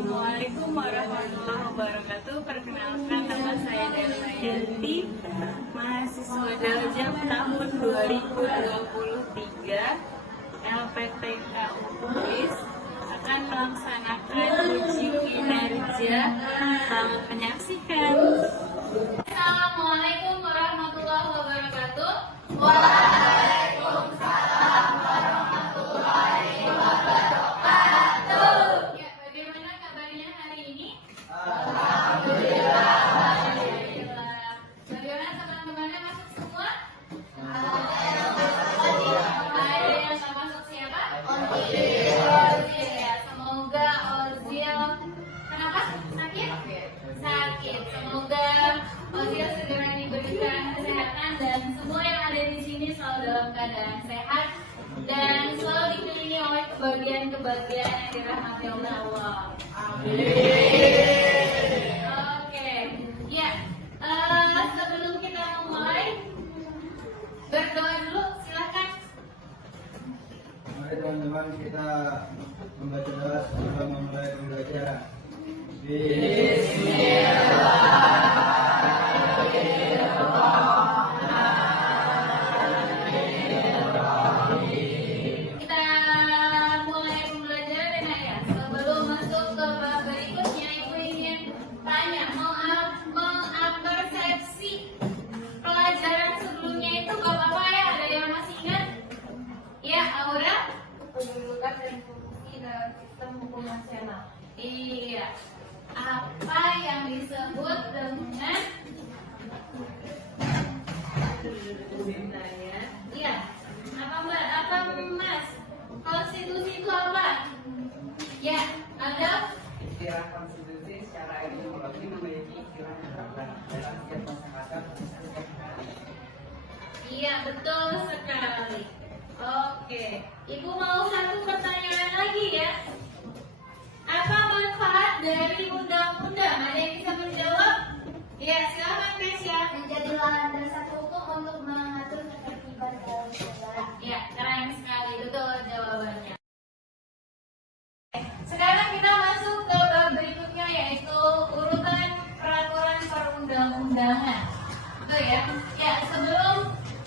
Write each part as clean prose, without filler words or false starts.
Assalamualaikum warahmatullahi wabarakatuh. Perkenalkan, nama saya Dela Yanti, mahasiswa Daljam tahun 2023 LPTK UNIS, akan melaksanakan uji kinerja. Selamat menyaksikan. Assalamualaikum warahmatullahi wabarakatuh. Waalaikumsalam warahmatullahi wabarakatuh. Ya, bagaimana kabarnya hari ini? Alhamdulillah. Alhamdulillah. Bagaimana teman-temannya, masuk semua? Ada yang tak masuk siapa? Ozil. Ya, semoga Ozil kenapa? Sakit? Sakit. Semoga Ozil segera diberikan kesehatan dan semua yang ada di sini selalu dalam keadaan sehat dan selalu dikelilingi oleh kebahagiaan-kebahagiaan yang dirahmati oleh Allah. Oke, ya. Sebelum kita memulai, berdoa dulu, silakan. Mari teman-teman kita membaca doa sebelum memulai pembelajaran. Kita mulai pembelajaran ya. Sebelum masuk ke bab berikutnya, Ibu ingin tanya, mengapersepsi pelajaran sebelumnya itu gak apa-apa ya? Ada yang masih ingat? Ya, Aura? Kedudukan dan fungsi dalam sistem hukum nasional. Iya. Apa yang disebut dengan Iya. Apa Mbak? Apa Mas? Konstitusi itu apa? Ya, ada? Istilah konstitusi secara etimologi memiliki istilah yang terapkan dalam setiap masyarakat dan setiap negara. Iya, betul sekali. Oke, Ibu mau satu pertanyaan lagi ya. Apa manfaat dari undang-undang? Ada yang bisa menjawab? Ya, silakan Tesya. Menjadi landasan hukum untuk mengatur ketertiban dalam negara. Ya, keren sekali, betul jawabannya. Sekarang kita masuk ke bab berikutnya, yaitu urutan peraturan perundang-undangan. Betul ya? Ya, sebelum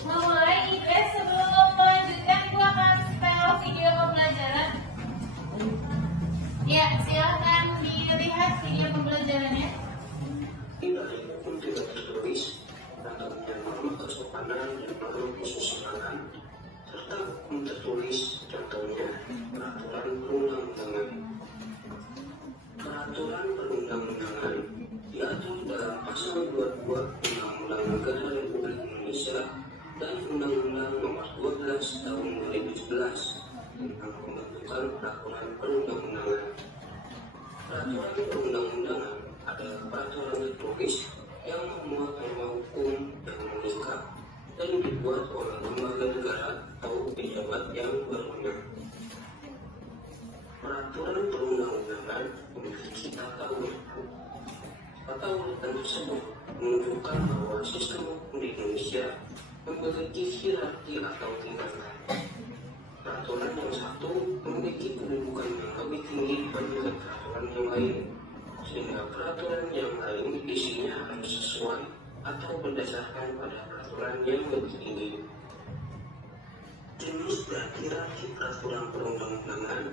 memulai IPS, sebelum melanjutkan, Ibu akan setel video pembelajaran. Ya, silakan dilihat video pembelajarannya. Tidak ada hukum tidak tertulis tentang yang norma kesopanan dan makhluk kesusilaan serta hukum tertulis, contohnya peraturan perundang-undangan. Peraturan perundang-undangan diatur dalam pasal 22 Undang-Undang Negara Republik Indonesia dan Undang-Undang Nomor 12 Tahun 2011 tentang pembentukan peraturan perundang-undangan. Peraturan perundang-undangan adalah peraturan tertulis yang memuat norma hukum yang mengikat dan dibuat oleh lembaga negara atau pejabat yang berwenang. Peraturan perundang-undangan memiliki tata urutan. Tata urutan tersebut menunjukkan bahwa sistem hukum di Indonesia memiliki hierarki atau tingkatan. Peraturan yang satu memiliki kedudukan yang lebih tinggi dibandingkan peraturan yang lain, sehingga peraturan yang lain isinya harus sesuai atau berdasarkan pada peraturan yang lebih tinggi. Jenis dan hierarki peraturan perundang-undangan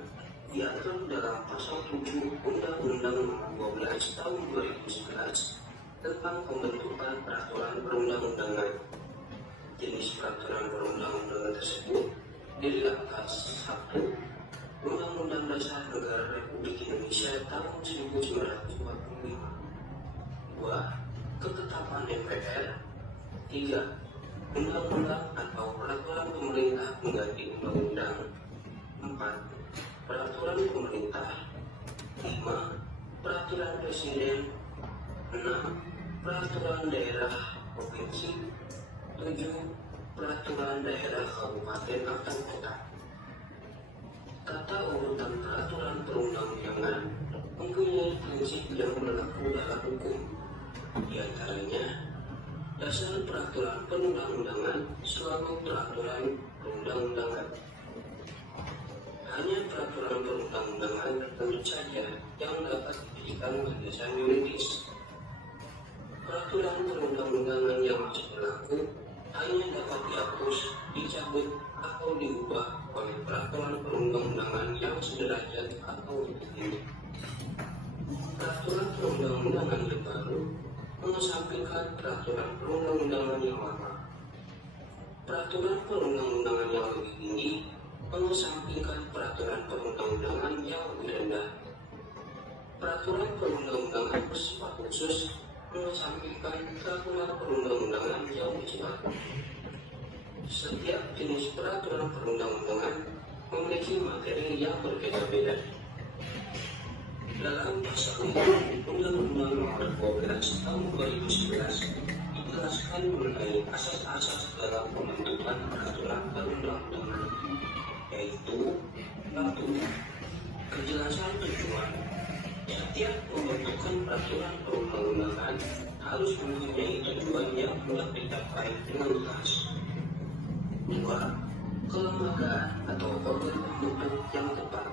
diatur dalam pasal 7 Undang-Undang Nomor 12 Tahun 2011 tentang pembentukan peraturan perundang-undangan. Jenis peraturan perundang-undangan tersebut dari atas 1. Undang-Undang Dasar Negara Republik Indonesia tahun 1945. 2. Ketetapan MPR. 3. Undang-undang atau peraturan pemerintah mengganti undang-undang. 4. Peraturan pemerintah. 5. Peraturan presiden. 6. Peraturan daerah provinsi. 7. Peraturan daerah kabupaten atau kota. Tata urutan peraturan perundang-undangan mempunyai prinsip yang berlaku dalam hukum. Di antaranya, dasar peraturan perundang-undangan selalu peraturan perundang-undangan. Hanya peraturan perundang-undangan tertentu saja yang dapat dijadikan landasan yuridis. Peraturan perundang-undangan yang masih berlaku hanya dapat dihapus, dicabut, atau diubah oleh peraturan perundang-undangan yang sederajat atau lebih tinggi. Peraturan perundang-undangan yang baru mengesampingkan peraturan perundang-undangan yang lama. Peraturan perundang-undangan yang lebih tinggi mengesampingkan peraturan perundang-undangan yang lebih rendah. Peraturan perundang-undangan bersifat khusus mengesampingkan peraturan perundang-undangan yang bersifat umum. Setiap jenis peraturan perundang-undangan memiliki materi yang berbeda-beda. Dalam pasal Undang-Undang Nomor 12 Tahun 2011 dijelaskan mengenai asas-asas dalam pembentukan peraturan perundang-undangan, yaitu 1. Kejelasan tujuan. Setiap pembentukan peraturan perundang-undangan harus mempunyai tujuan yang mudah dicapai dengan jelas. 2. Kelembagaan atau organ pembentuk yang tepat.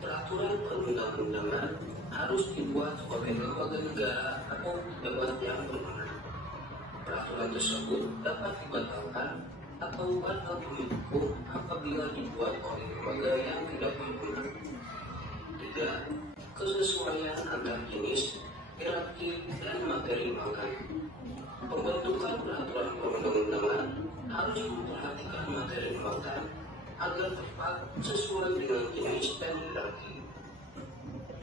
Peraturan perundang-undangan harus dibuat oleh lembaga negara atau pejabat yang berwenang. Peraturan tersebut dapat dibatalkan atau batal demi hukum apabila dibuat oleh lembaga yang tidak berwenang. 3. Kesesuaian antar jenis, hierarki, dan materi makan. Pembentukan peraturan perundang-undangan harus memperhatikan materi makan agar tepat sesuai dengan jenis dan hierarki.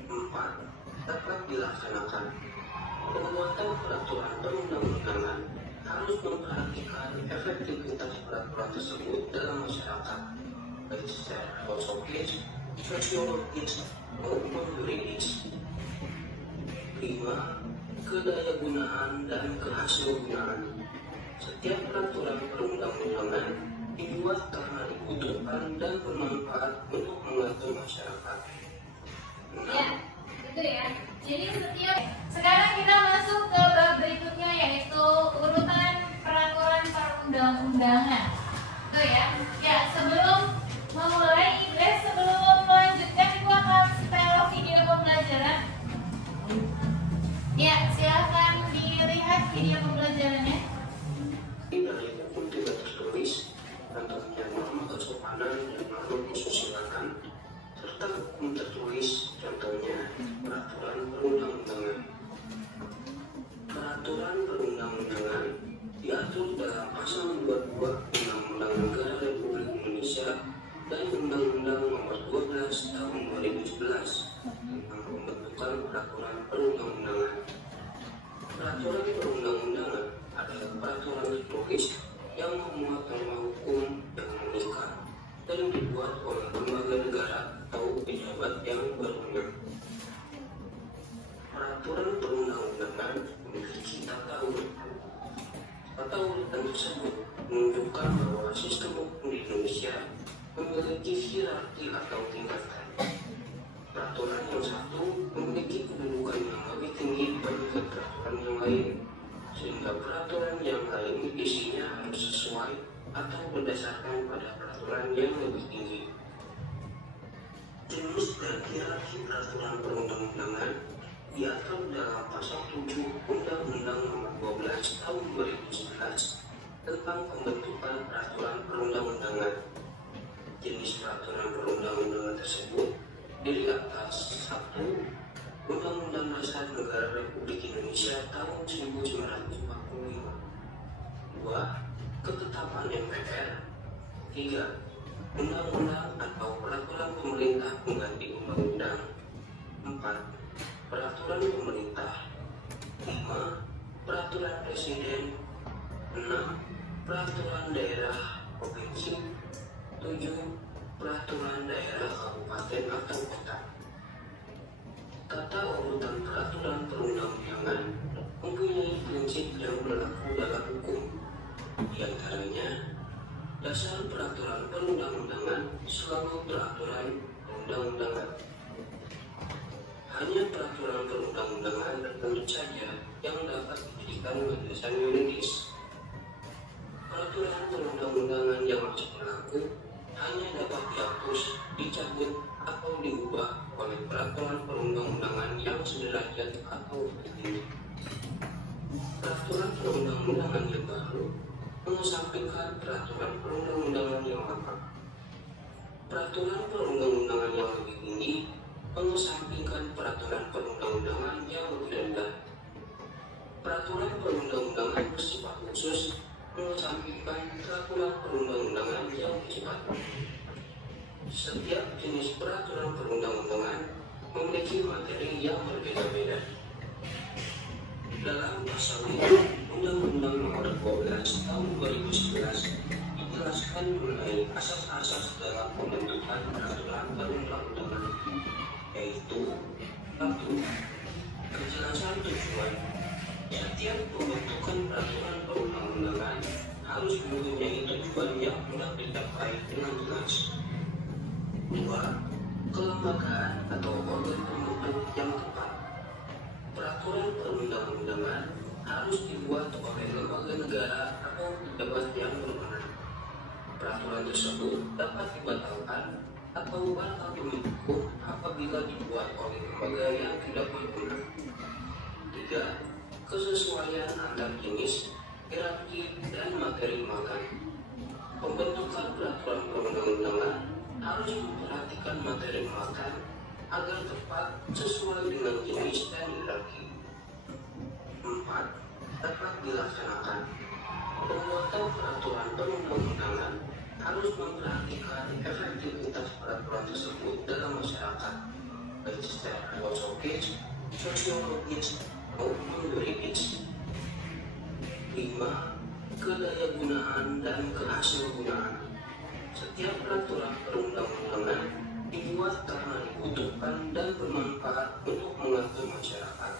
4. Dapat dilaksanakan. Pembuatan peraturan perundang-undangan harus memperhatikan efektivitas peraturan tersebut dalam masyarakat, baik secara filosofis, sosiologis, maupun yuridis. 5. Kedayagunaan dan kehasilgunaan. Setiap peraturan perundang-undangan dibuat karena dibutuhkan dan bermanfaat untuk mengatur masyarakat. Ya, itu ya. Jadi setiap sekarang kita masuk ke bab berikutnya, yaitu urutan peraturan perundang-undangan. Itu ya. Ya, sebelum memulai, sebelum melanjutkan, ibu akan setel video pembelajaran. Ya, silakan dilihat video pembelajarannya. Dari hukum tidak tertulis, contohnya norma kesopanan dan norma kesusilaan, serta hukum tertulis, contohnya peraturan perundang-undangan. Peraturan perundang-undangan diatur dalam pasal 22 Undang-Undang Negara Republik Indonesia dan Undang-Undang Nomor 12 Tahun 2011 tentang pembentukan peraturan perundang-undangan. Peraturan perundang-undangan adalah peraturan tertulis yang memuat norma hukum yang mengikat dan dibuat oleh lembaga negara atau pejabat yang berwenang. Peraturan perundang-undangan memiliki tata urutan. Tata urutan tersebut menunjukkan bahwa sistem hukum di Indonesia memiliki hierarki atau tingkatan. Peraturan yang satu memiliki kedudukan yang lebih tinggi dibandingkan peraturan yang lain, sehingga peraturan yang lain isinya harus sesuai atau berdasarkan pada peraturan yang lebih tinggi. Jenis dan hierarki peraturan perundang-undangan diatur dalam pasal 7 Undang-Undang Nomor 12 Tahun 2011 tentang pembentukan peraturan perundang-undangan. Jenis peraturan perundang-undangan tersebut dari atas 1. Undang-Undang Dasar Negara Republik Indonesia tahun 1945. 2. Ketetapan MPR. 3. Undang-undang atau peraturan pemerintah pengganti undang-undang. 4. Peraturan pemerintah. 5. Peraturan presiden. 6. Peraturan daerah provinsi. 7. Peraturan daerah kabupaten atau kota. Tata urutan peraturan perundang-undangan mempunyai prinsip yang berlaku dalam hukum. Di antaranya, dasar peraturan perundang-undangan selalu peraturan perundang-undangan. Hanya peraturan perundang-undangan tertentu saja yang dapat dijadikan landasan yuridis. Peraturan perundang-undangan yang masih berlaku hanya dapat dihapus, dicabut, atau peraturan perundang-undangan yang sederajat atau tertinggi. Peraturan perundang-undangan yang baru mengesampingkan peraturan perundang-undangan yang lama. Peraturan perundang-undangan yang lebih tinggi mengesampingkan peraturan perundang-undangan yang lebih rendah. Peraturan perundang-undangan bersifat khusus mengesampingkan peraturan perundang-undangan yang bersifat umum. Setiap jenis peraturan perundang-undangan memiliki materi yang berbeda-beda. Dalam pasal 5 Undang-Undang Nomor 12 Tahun 2011 dijelaskan mengenai asas-asas dalam pembentukan peraturan perundang-undangan, yaitu 1. Kejelasan tujuan. Setiap pembentukan peraturan perundang-undangan harus mempunyai tujuan yang mudah dicapai dengan jelas. 2. Kelembagaan atau organ pembentuk yang tepat. Peraturan perundang-undangan harus dibuat oleh lembaga negara atau pejabat yang berwenang. Peraturan tersebut dapat dibatalkan atau batal demi hukum apabila dibuat oleh lembaga yang tidak berwenang. 3. Kesesuaian antar jenis, hierarki, dan materi muatan. Pembentukan peraturan perundang-undangan harus memperhatikan materi muatan agar tepat sesuai dengan jenis dan hierarki. 4. Dapat dilaksanakan. Pembuatan peraturan perundang-undangan harus memperhatikan efektivitas peraturan tersebut dalam masyarakat, baik secara filosofis, sosiologis, maupun yuridis. 5. Kedayagunaan dan kehasilgunaan. Setiap peraturan perundang-undangan dibuat karena dibutuhkan dan bermanfaat untuk mengatur masyarakat.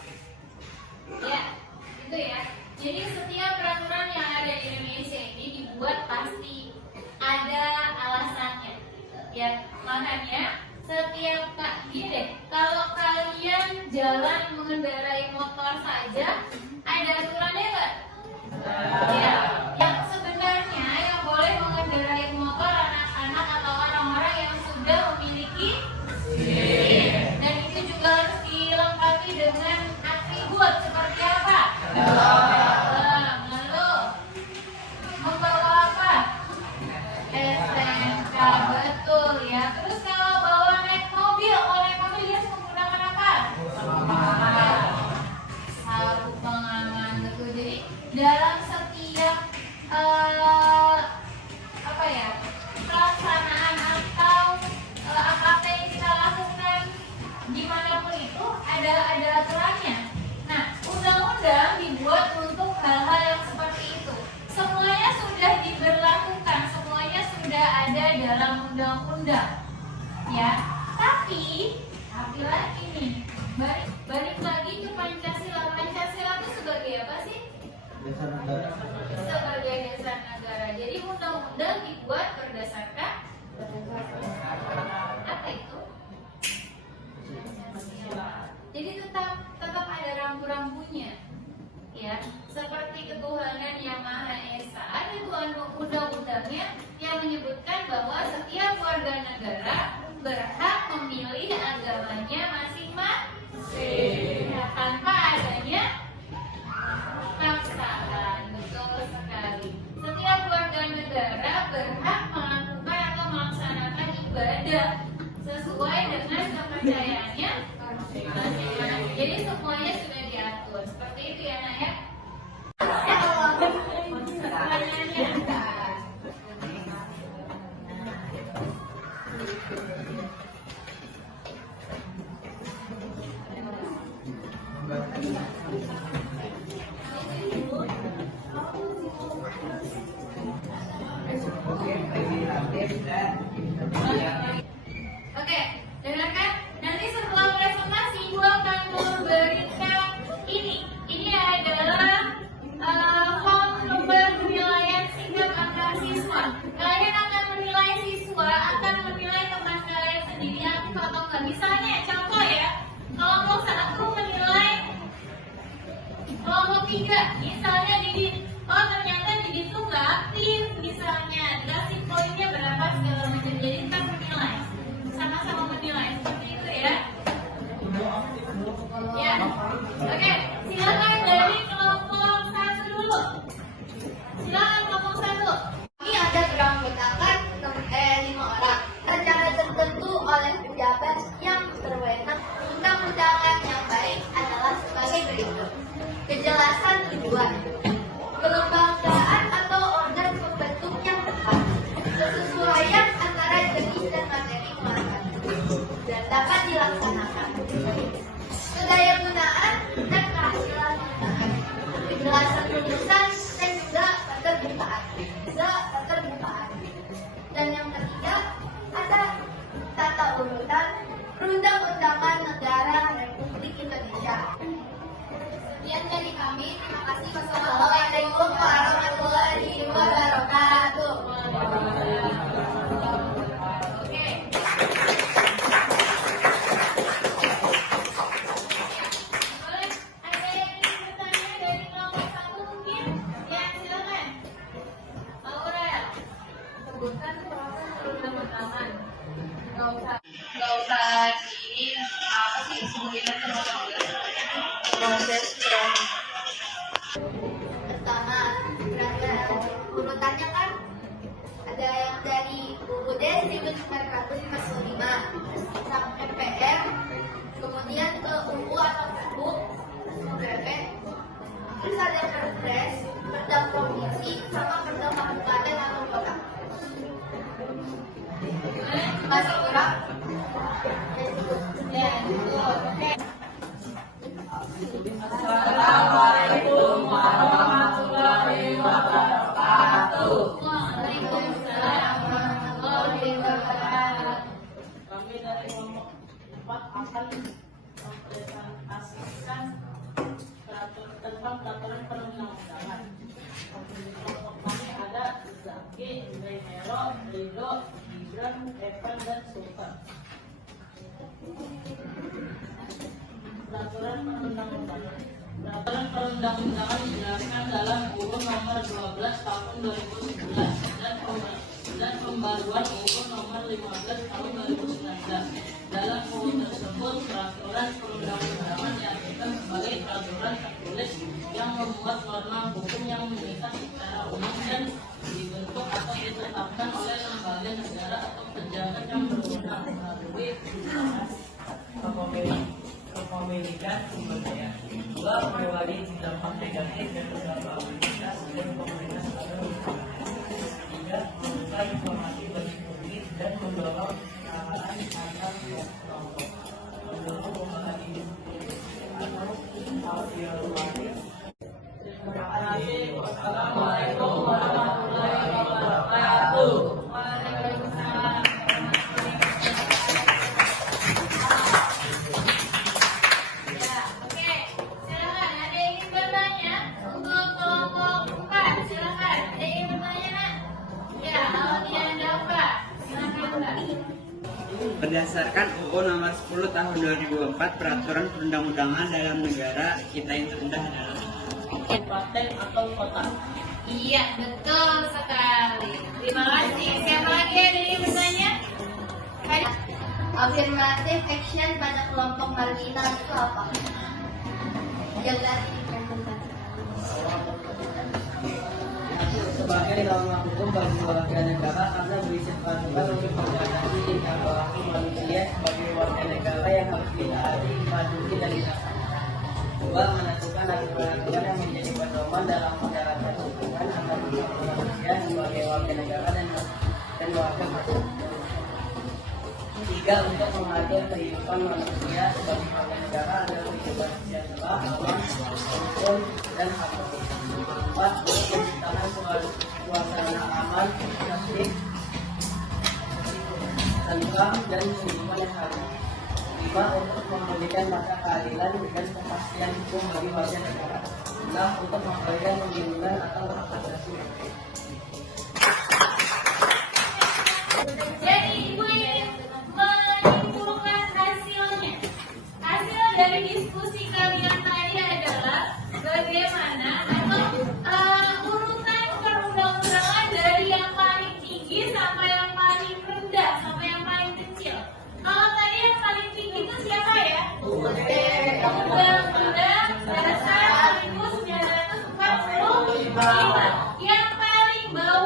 Ya, itu ya. Jadi setiap peraturan yang ada di Indonesia ini dibuat pasti ada alasannya. Ya, makanya setiap gini deh, kalau kalian jalan mengendarai motor saja, ada aturannya nggak? Ya, yang sebenarnya yang boleh mengendarai motor anak-anak atau orang-orang yang sudah memiliki SIM. Dan itu juga harus dilengkapi dengan atribut seperti apa? Lalu membawa apa? STNK, betul ya. Terus kalau bawa naik mobil, kalau naik mobil dia harus menggunakan apa? Sabuk pengaman, betul. Jadi dalam setiap apa ya, pelaksanaan atau AKT yang kita lakukan dimanapun itu ada aturannya. Nah, undang-undang dibuat untuk hal-hal yang seperti itu. Semuanya sudah diberlakukan, semuanya sudah ada dalam undang-undang, ya. Tapi lagi nih, balik lagi ke Pancasila. Pancasila itu sebagai apa sih? Dasar negara. Sebagai dasar negara. Jadi undang-undang dibuat berdasarkan apa itu? Jadi tetap ada rambu-rambunya, ya. Seperti ketuhanan yang Maha Esa, ada undang-undangnya yang menyebutkan bahwa setiap warga negara berhak memilih agamanya masing-masing, tanpa adanya paksaan. Betul sekali. Setiap warga negara berhak melakukan atau melaksanakan ibadah sesuai dengan kepercayaannya masing-masing. Jadi semuanya sudah diatur. Seperti itu ya, Nak ya. Pertanyaannya. Oke, dengarkan. Nanti setelah presentasi Ibu akan memberikan ini. Ini adalah form nomor penilaian sikap antar siswa. Kalian akan menilai siswa, akan menilai teman kalian sendiri aktif atau enggak. Misalnya, contoh ya, kelompok 1 menilai kelompok 3. Misalnya Didin, oh ternyata Didin tuh nggak aktif. Misalnya, dikasih poinnya berapa segala macam. Jadi kita menilai, sama-sama menilai seperti itu ya. dapat dilaksanakan. Kedayagunaan dan kehasilan penggunaan. Penjelasan rumusan dan juga keterbukaan. Dan yang ketiga ada tata urutan perundang-undangan negara Republik Indonesia. Sekian dari kami. Terima kasih. Wassalamualaikum warahmatullahi wabarakatuh. Oke. Boleh ada yang ingin bertanya dari kelompok 1 mungkin? Ya, silakan. Aurel, sebutkan beberapa perundang-undangan. Nggak usah ini apa sih sebutin aja proses Pertama, urutannya kan ada yang dari UUD 1945 sampai MPR, kemudian ke UU atau PU, PP, terus ada Perpres, Perda Provinsi, sama Perda Kabupaten atau Kota. Masih kurang? ya itu oke. Assalamualaikum warahmatullahi wabarakatuh. Waalaikumsalam warahmatullahi wabarakatuh. Kami dari kelompok 4 akan mempresentasikan tentang peraturan perundang-undangan. Kelompok kami ada Zaki, Zainero, Ridho, Gibran, Evan, dan Sultan. Peraturan perundang-undangan. Peraturan perundang-undangan dijelaskan dalam UU Nomor 12 Tahun 2011 dan pembaruan UU Nomor 15 Tahun 2019. Dalam UU tersebut, peraturan perundang-undangan diartikan sebagai peraturan tertulis yang memuat norma hukum yang mengikat secara umum dan dibentuk atau ditetapkan oleh lembaga negara atau pejabat yang berwenang melalui kepemilikan sumber daya. Dua, pribadi dampak negatif dan beberapa aktivitas dan pemerintah pada lingkungan. Tiga, membuka informasi bagi publik dan mendorong kesamaan antar kelompok. Mendorong pembahasan ini atau audio. Terima kasih. Wassalamualaikum warahmatullahi wabarakatuh. Waalaikumsalam. Ya, oke. Silakan. Ada yang ingin bertanya untuk kelompok 4? Silakan. Ada yang ingin bertanya, Nak? Ya, kalau tidak ada Pak, silakan Pak. Berdasarkan UU Nomor 10 Tahun 2004, peraturan perundang-undangan dalam negara kita yang terendah adalah Kabupaten atau kota. Iya, betul sekali. Terima kasih. Siapa lagi yang ingin bertanya? Ada? Affirmative action pada kelompok marginal itu apa? Jelas dipresentasikan. Sebagai norma hukum bagi warga negara karena berisi peraturan untuk mengatasi hak asasi manusia sebagai warga negara yang harus ditaati, dipatuhi dan dilaksanakan. Dua, menentukan aturan-aturan yang menjadi pedoman dalam menjalankan hubungan antar manusia sebagai warga negara dan warga masyarakat. Tiga, untuk mengatur kehidupan manusia sebagai warga negara adalah kehidupan sejahtera, aman, rukun, dan harmonis. Empat, untuk menciptakan suasana aman, tertib, tentram, dan kehidupan yang harmonis. Lima, untuk memberikan rasa keadilan dan kepastian hukum bagi warga negara. Enam, untuk memberikan perlindungan atau hak asasi manusia. Jadi Ibu ingin menyimpulkan hasilnya. Hasil dari diskusi kalian tadi adalah bagaimana atau urutan perundang-undangan dari yang paling tinggi sampai yang paling rendah sampai yang paling kecil. Kalau tadi yang paling tinggi itu siapa ya? Undang-Undang Dasar 1945. Yang paling bawah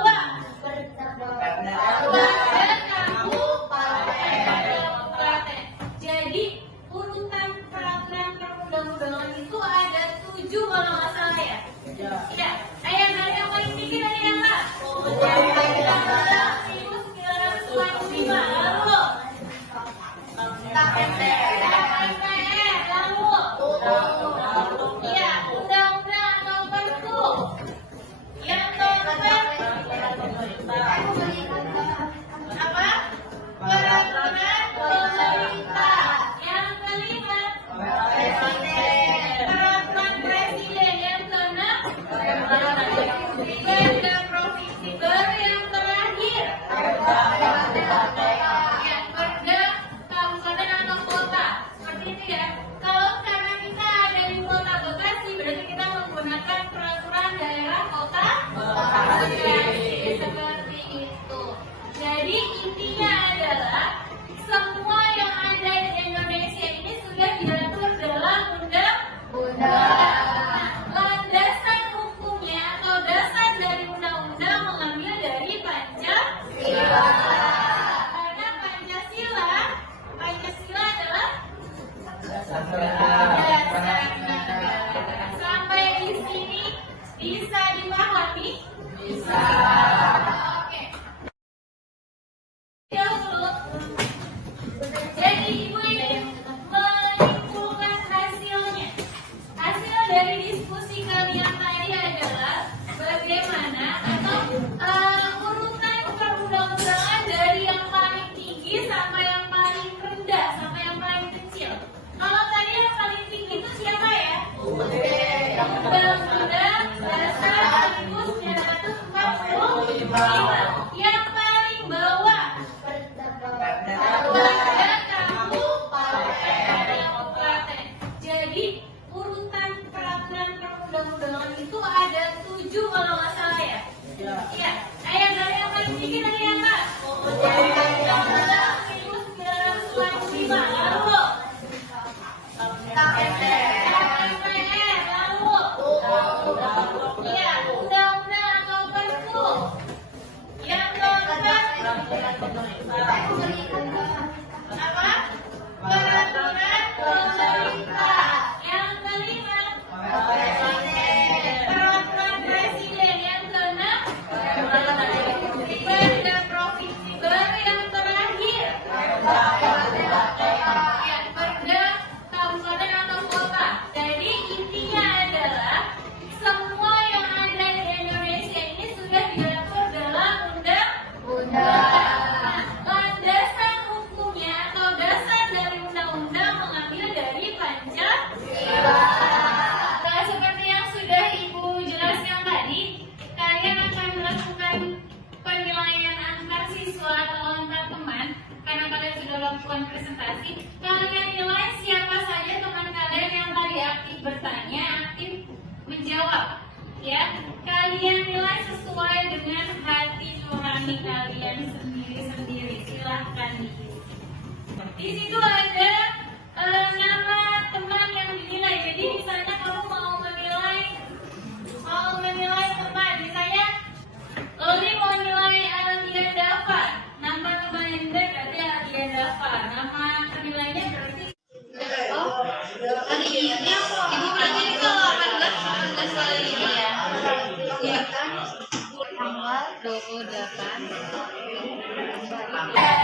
melakukan presentasi, kalian nilai siapa saja teman kalian yang tadi aktif bertanya, aktif menjawab. Ya, kalian nilai sesuai dengan hati nurani kalian sendiri-sendiri. Silahkan diisi. Di situ ada nama teman yang dinilai. Jadi misalnya kamu mau menilai teman, misalnya Loli mau nilai Ardian Dava. Nama teman yang dinilai berarti Ardian Dava. Nama penilainya berarti Hari ini ibu berarti ke 18 kali ini ya. Iya kan? Tanggal 28.